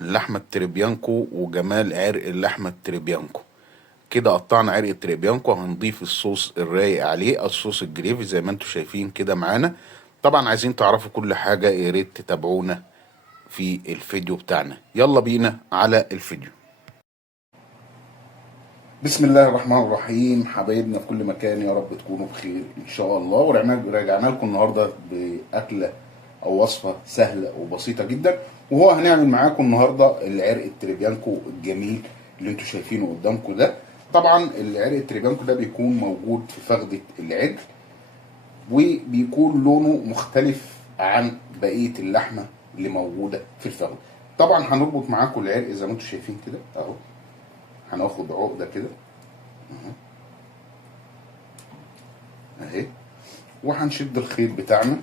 اللحمة التريبيانكو وجمال عرق اللحمة التريبيانكو. كده قطعنا عرق التريبيانكو، هنضيف الصوص الرايق عليه، الصوص الجريفي زي ما انتم شايفين كده معانا. طبعا عايزين تعرفوا كل حاجة يا ريت تتابعونا في الفيديو بتاعنا. يلا بينا على الفيديو. بسم الله الرحمن الرحيم. حبايبنا في كل مكان، يا رب تكونوا بخير ان شاء الله. ورجعنا لكم النهارده باكله او وصفه سهله وبسيطه جدا، وهو هنعمل معاكم النهارده العرق التريبيانكو الجميل اللي انتم شايفينه قدامكم ده. طبعا العرق التريبيانكو ده بيكون موجود في فخده العجل، وبيكون لونه مختلف عن بقيه اللحمه اللي موجوده في الفخده. طبعا هنربط معاكم العرق زي ما انتم شايفين كده اهو. هناخد عقده كده اهي، وهنشد الخيط بتاعنا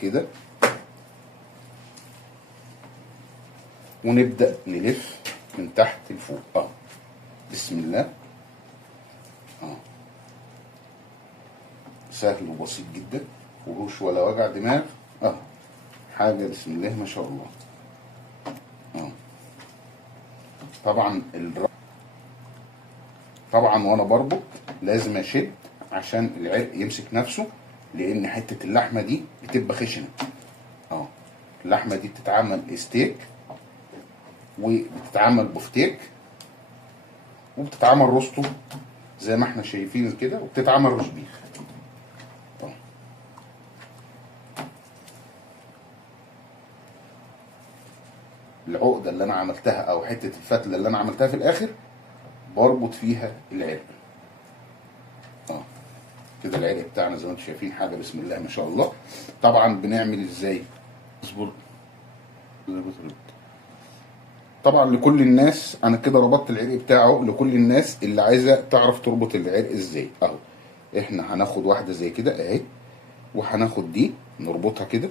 كده، ونبدأ نلف من تحت لفوق اهو. بسم الله اهو، سهل وبسيط جدا، مفيهوش ولا وجع دماغ اهو. حاجة بسم الله ما شاء الله اهو. طبعا طبعا وانا بربط لازم اشد عشان العرق يمسك نفسه، لان حتة اللحمة دي بتبقى خشنة اهو. اللحمة دي بتتعمل ستيك، وبتتعمل بفتيك، وبتتعمل روستو زي ما احنا شايفين كده، وبتتعمل روشبيف. العقده اللي انا عملتها او حته الفتله اللي انا عملتها في الاخر بربط فيها العرق اه كده. العرق بتاعنا زي ما انتم شايفين حاجه بسم الله ما شاء الله. طبعا بنعمل ازاي؟ اصبر. طبعا لكل الناس انا كده ربطت العرق بتاعه، لكل الناس اللي عايزه تعرف تربط العرق ازاي اهو. احنا هناخد واحده زي كده اهي، وهناخد دي نربطها كده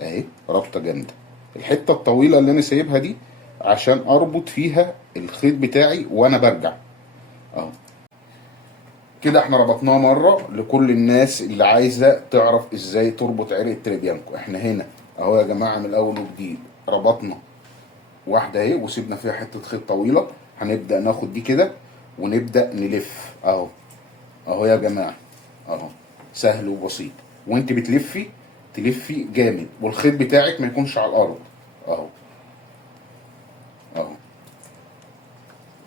اهي ربطه جامده. الحته الطويله اللي انا سايبها دي عشان اربط فيها الخيط بتاعي وانا برجع اهو. كده احنا ربطناه مره. لكل الناس اللي عايزه تعرف ازاي تربط عرق التريبيانكو، احنا هنا اهو يا جماعه من الاول وجديد. ربطنا واحده اهي وسيبنا فيها حته خيط طويله. هنبدا ناخد دي كده ونبدا نلف اهو. اهو يا جماعه اهو، سهل وبسيط. وانت بتلفي تلفي جامد، والخيط بتاعك ما يكونش على الارض اهو اهو.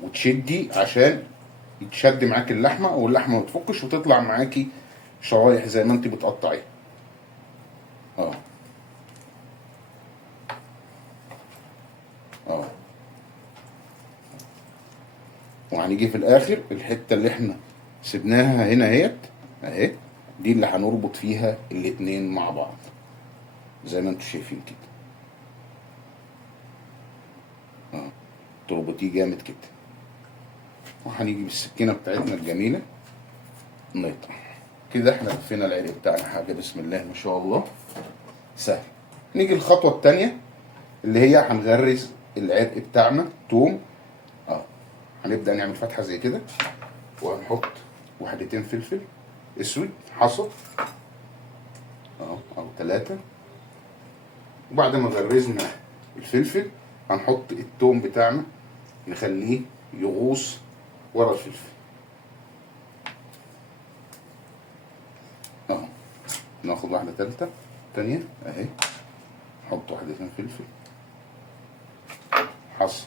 وتشدي عشان يتشد معاكي اللحمه، واللحمه ما تفكش وتطلع معاكي شرايح زي ما انت بتقطعيها اه اه. وهنيجي في الاخر الحته اللي احنا سبناها هنا اهيت اهي، دي اللي هنربط فيها الاتنين مع بعض زي ما انتم شايفين كده اه. تربطيه جامد كده، وهنيجي بالسكينه بتاعتنا الجميله نقطع كده. احنا لفينا العرق بتاعنا حاجه بسم الله ما شاء الله سهل. نيجي الخطوه الثانيه اللي هي هنغرز العرق بتاعنا توم اه. هنبدا نعمل فتحه زي كده، وهنحط وحدتين فلفل اسود حصى اه او ثلاثه. وبعد ما غرزنا الفلفل هنحط التوم بتاعنا، نخليه يغوص ورا الفلفل اه. ناخد واحده ثالثه تانيه اهي، نحط وحدتين فلفل حصى،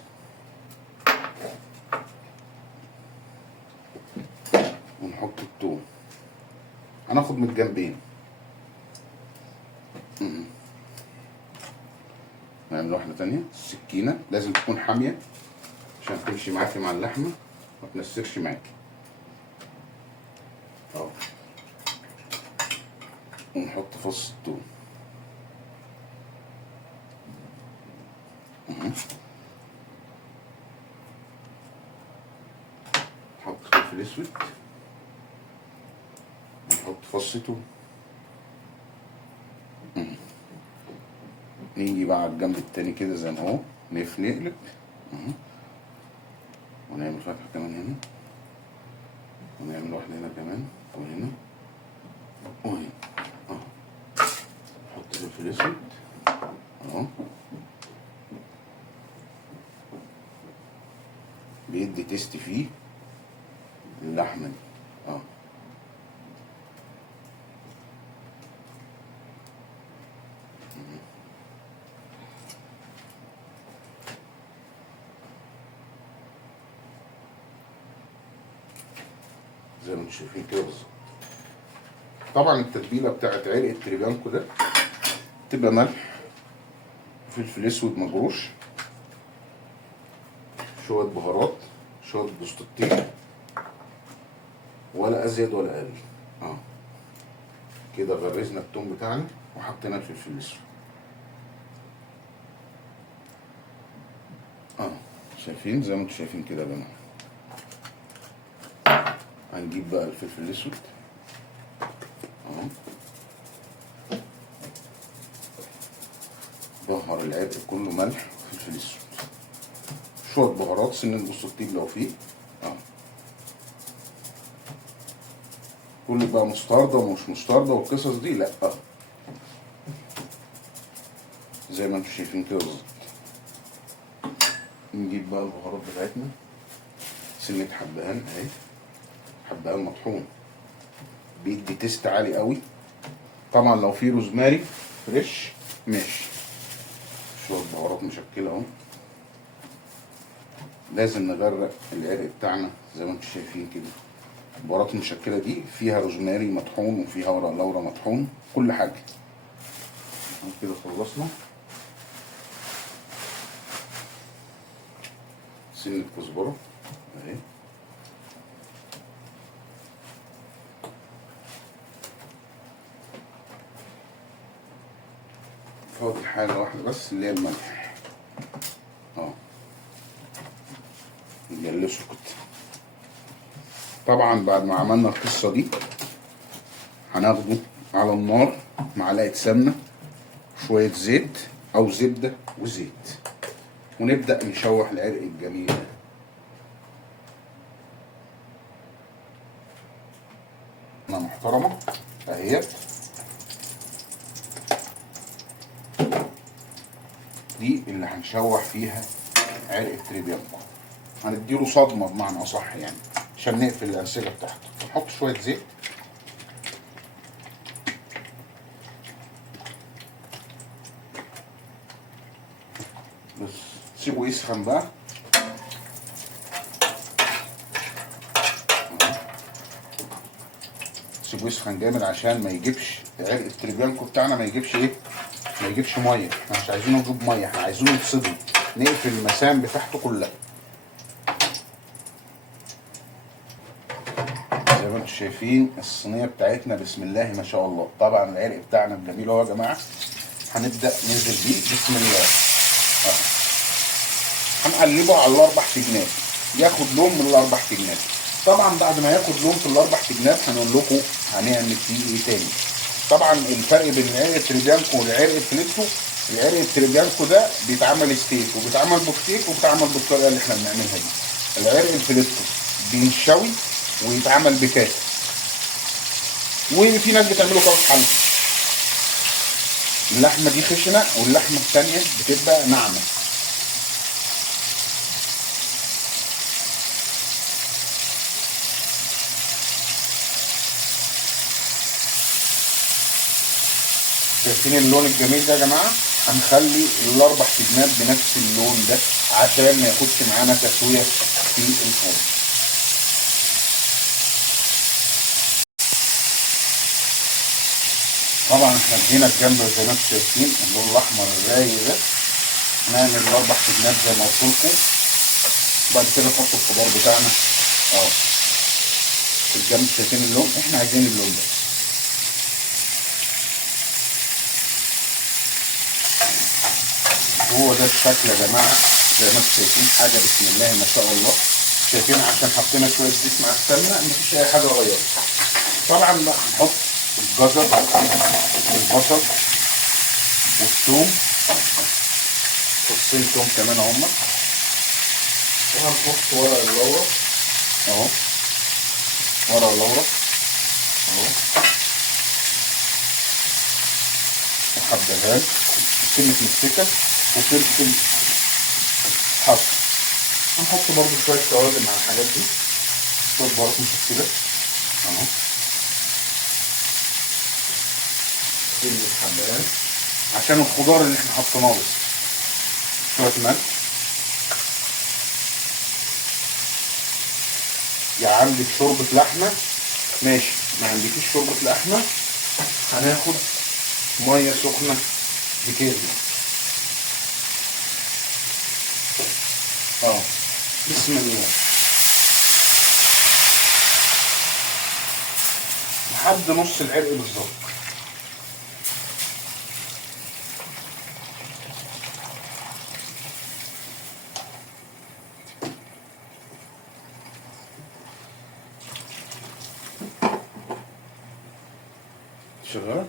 ونحط التوم. هناخد من الجنبين نعمل واحده تانيه. السكينه لازم تكون حاميه عشان تمشي معاكي مع اللحمه ما تنسكش معاكي اهو. ونحط فص التوم نحط فلفل اسود، نحط فص توم. نيجي بقى على الجنب التاني كده زي ما هو، نقلب ونعمل فتحة كمان هنا، ونعمل واحدة هنا كمان، وهنا وهنا اهو. نحط فلفل اسود اهو، بيدي تيست فيه اللحمه دي. زي ما انتم شايفين كده بالظبط. طبعا التتبيله بتاعت عرق التريبيانكو ده تبقى ملح، فلفل اسود مجروش، شويه بهارات، شويه جوز الطيب، ولا ازيد ولا اقل. كده غرزنا التوم بتاعنا وحطينا الفلفل الاسود. شايفين زي ما انتم شايفين كده يا جماعه. هنجيب بقى الفلفل الاسود بهر العرق كله ملح وفلفل اسود، شويه بهارات، سنه جوز الطيب لو فيه. كل بقى مستردة ومش مستردة والقصص دي لا. زي ما انتم شايفين كده بالظبط. نجيب بقى البهارات بتاعتنا، سنة حبهان اهي، حبهان مطحون بيدي تيست عالي قوي. طبعا لو في روزماري فريش ماشي. شوية بهارات مشكلة اهو. لازم نغرق العرق بتاعنا زي ما انتم شايفين كده. البهارات المشكلة دي فيها روزماري مطحون وفيها ورق لورا مطحون، كل حاجة. كده خلصنا. سنة كزبرة اهي، فاضل حاجة واحدة بس اللي هي الملح. نجلسه كده. طبعا بعد ما عملنا القصة دي هناخده على النار، معلقة سمنة، شوية زيت أو زبدة وزيت، ونبدأ نشوح العرق الجميل ده. محترمة اهيت. دي اللي هنشوح فيها عرق التريبيانكو، هنديله صدمة بمعنى أصح يعني عشان نقفل الأنسجة بتاعته. نحط شوية زيت، بس سيبه يسخن بقى. سيبه يسخن جامد عشان ما يجيبش عرق التريبيانكو بتاعنا، ما يجيبش ايه، ما يجيبش ميه. احنا مش عايزينه يجيب ميه، احنا عايزينه يتصدم، نقفل المسام بتاعته كلها. زي ما انتم شايفين الصينيه بتاعتنا بسم الله ما شاء الله. طبعا العرق بتاعنا الجميل اهو يا جماعه. هنبدا ننزل بيه بسم الله. هنقلبه على الاربع تجناب، ياخد لون من الاربع تجناب. طبعا بعد ما ياخد لون في الاربع تجناب هنقول لكم هنعمل فيه ايه تاني. طبعا الفرق بين العرق التريبيانكو والعرق الفليتو، العرق التريبيانكو ده بيتعمل ستيك وبيتعمل بفتيك وبيتعمل بالطريقه اللي احنا بنعملها دي. العرق الفليتو بينشوي ويتعمل بكاسه، وفي ناس بتعمله كباب حله. اللحمه دي خشنه واللحمه الثانيه بتبقى ناعمه. شايفين اللون الجميل ده يا جماعه؟ هنخلي الاربع تجناب بنفس اللون ده عشان ما ياخدش معانا تسويه في الفرن. طبعا احنا ادينا الجنب زي ما انتم شايفين اللون الاحمر الرايق ده. نعمل الاربع تجناب زي ما قلت لكم، وبعد كده نحط الخضار بتاعنا في الجنب. شايفين اللون؟ احنا عايزين اللون ده. هو ده الشكل يا جماعه زي ما انتم شايفين، حاجه بسم الله ما شاء الله. شايفين عشان حطينا شويه زيت مع السمنه مفيش اي حاجه غيرت. طبعا بقى هنحط الجزر والبصل والثوم، فصين توم كمان اهما، وهنحط ورق اللورا اهو، ورق اللورا اهو، وحبهان، سنة مستكة، وفلفل حصى. هنحط برضو شويه توابل مع الحاجات دي، شويه بهارات مشكله اهو، سنة حبهان عشان الخضار اللي احنا حطيناه بس، شويه ملح. يا عندك شوربه لحمه ماشي، ما عندكيش شوربه لحمه هناخد ميه سخنه بكيرنا. بسم الله لحد نص العرق بالظبط. شغال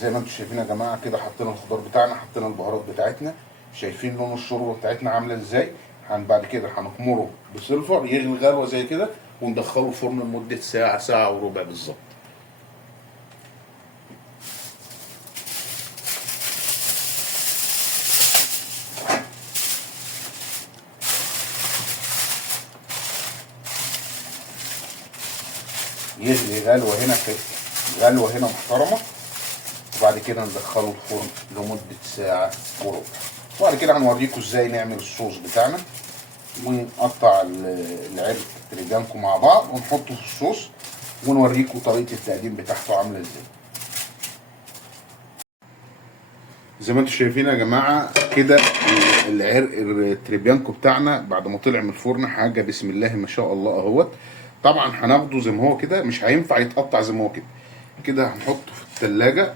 زي ما انتم شايفين يا جماعه كده، حطينا الخضار بتاعنا، حطينا البهارات بتاعتنا، شايفين لون الشوربه بتاعتنا عامله ازاي. بعد كده هنخمره بسلفر يغلي غلوه زي كده، وندخله الفرن لمده ساعه، ساعه وربع بالظبط. يغلي غلوه هنا كده، غلوه هنا محترمه، وبعد كده ندخله الفرن لمده ساعه وربع. وبعد كده هنوريكم ازاي نعمل الصوص بتاعنا، ونقطع العرق تريجانكو مع بعض ونحطه في الصوص، ونوريكم طريقه التقديم بتاعته عامله ازاي. زي ما انتم شايفين يا جماعه كده العرق التريبيانكو بتاعنا بعد ما طلع من الفرن حاجه بسم الله ما شاء الله اهوت. طبعا هناخده زي ما هو كده، مش هينفع يتقطع زي ما هو كده، كده هنحطه في التلاجة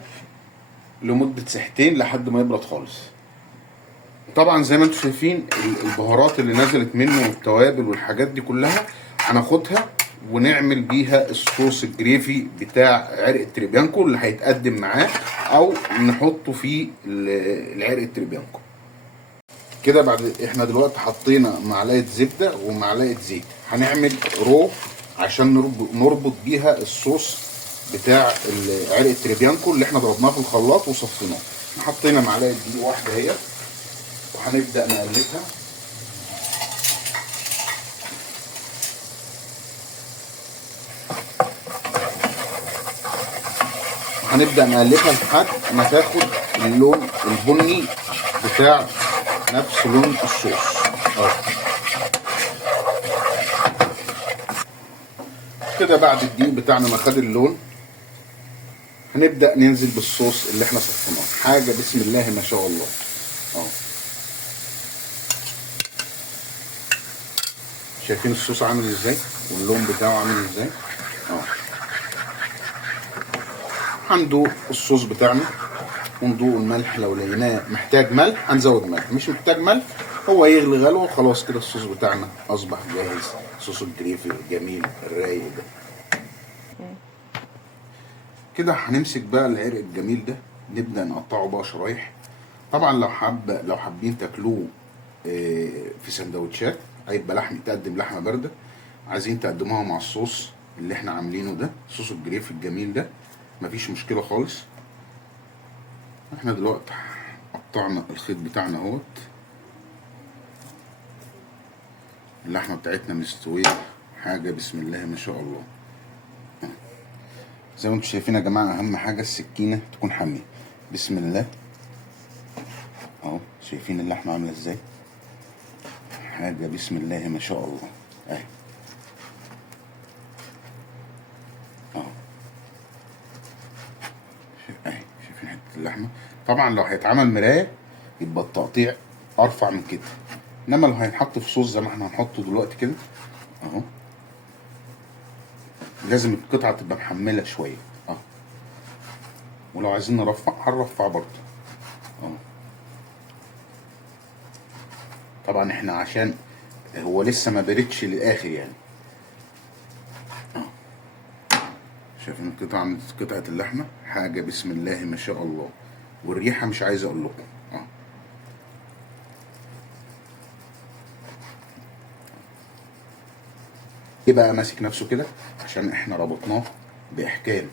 لمده ساعتين لحد ما يبرد خالص. طبعا زي ما انتم شايفين البهارات اللي نزلت منه والتوابل والحاجات دي كلها هناخدها ونعمل بيها الصوص الجريفي بتاع عرق التريبيانكو اللي هيتقدم معاه، او نحطه في العرق التريبيانكو. كده بعد احنا دلوقتي حطينا معلقه زبده ومعلقه زيت، هنعمل رو عشان نربط بيها الصوص بتاع عرق التريبيانكو اللي احنا ضربناه في الخلاط وصفيناه. حطينا معلقه دقيق واحده اهي، وهنبدأ نقلبها. هنبدأ نقلبها لحد ما تاخد اللون البني بتاع نفس لون الصوص اهو. كده بعد الدقيق بتاعنا ما خد اللون، هنبدأ ننزل بالصوص اللي احنا صفيناه، حاجة بسم الله ما شاء الله اهو. شايفين الصوص عامل ازاي واللون بتاعه عامل ازاي اهو. هندوق الصوص بتاعنا وندوق الملح، لو لقيناه محتاج ملح هنزود ملح، مش محتاج ملح هو يغلي غلوه وخلاص. كده الصوص بتاعنا اصبح جاهز، صوص الجريفي الجميل الرايق ده. كده هنمسك بقى العرق الجميل ده، نبدا نقطعه بقى شرايح. طبعا لو حابين تاكلوه في سندوتشات هيبقى لحم، تقدم لحمه بارده، عايزين تقدموها مع الصوص اللي احنا عاملينه ده، صوص الجريفي الجميل ده، مفيش مشكله خالص. احنا دلوقتي قطعنا الخيط بتاعنا اهوت، اللحمه بتاعتنا مستويه، حاجه بسم الله ما شاء الله. زي ما انتم شايفين يا جماعه، اهم حاجه السكينه تكون حاميه. بسم الله اهو، شايفين اللحمه عامله ازاي، حاجه بسم الله ما شاء الله اهي اهو اهي. شايفين حته اللحمه؟ طبعا لو هيتعمل مرايه يبقى التقطيع ارفع من كده، انما لو هيتحط في صوص زي ما احنا هنحطه دلوقتي كده اهو، لازم القطعه تبقى محمله شويه اهو. ولو عايزين نرفع هنرفع برضه اهو. طبعا احنا عشان هو لسه ما بردش للاخر يعني اهو. شايفين القطعه، قطعه اللحمه حاجه بسم الله ما شاء الله، والريحه مش عايز اقول لكم اهو. ايه بقى ماسك نفسه كده عشان احنا ربطناه باحكام،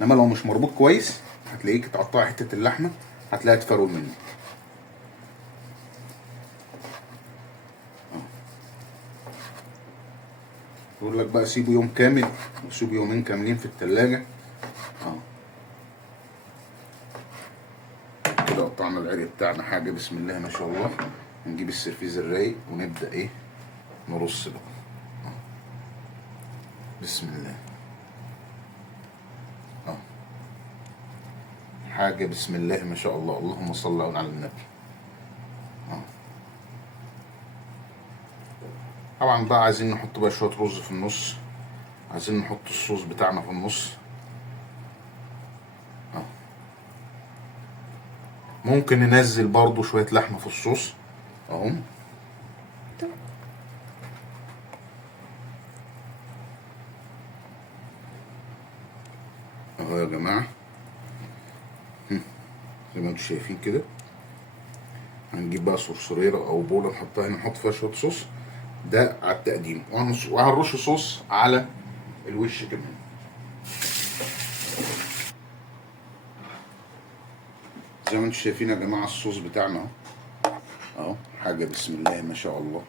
انما لو مش مربوط كويس هتلاقيك تقطع حته اللحمه هتلاقيها تفرول منك يقول لك بقى سيبه يوم كامل وسيبه يومين كاملين في التلاجة. كده قطعنا العرق بتاعنا حاجة بسم الله ما شاء الله. نجيب السرفيز الرايق ونبدأ ايه نرص بقى. بسم الله. حاجة بسم الله ما شاء الله. اللهم صل على النبي. طبعا بقى عايزين نحط بقى شوية رز في النص، عايزين نحط الصوص بتاعنا في النص. ممكن ننزل برضو شوية لحمة في الصوص اهو. اهو يا جماعة زي ما انتم شايفين كده. هنجيب بقى صرصريرة او بولة نحطها هنا، نحط فيها شوية صوص ده على التقديم، وهنرش صوص على الوش كمان. زي ما انتم شايفين يا جماعة الصوص بتاعنا اهو حاجة بسم الله ما شاء الله.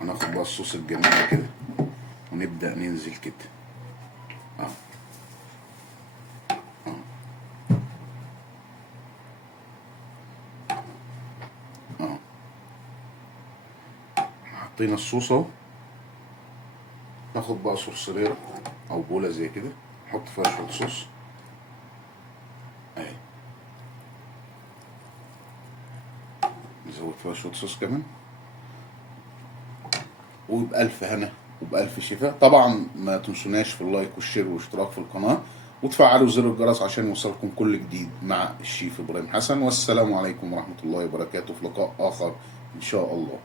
هناخد بقى الصوص الجميل كده ونبدأ ننزل كده اهو. حطينا الصوص اهو. ناخد بقى صرصريرة او بولة زي كده نحط فيها شوية صوص اهي. نزود فيها شوية صوص كمان وبألف هنا وبألف شفاء. طبعا ما تنسوناش في اللايك والشير والاشتراك في القناة وتفعلوا زر الجرس عشان يوصلكم كل جديد مع الشيف إبراهيم حسن. والسلام عليكم ورحمة الله وبركاته في لقاء آخر إن شاء الله.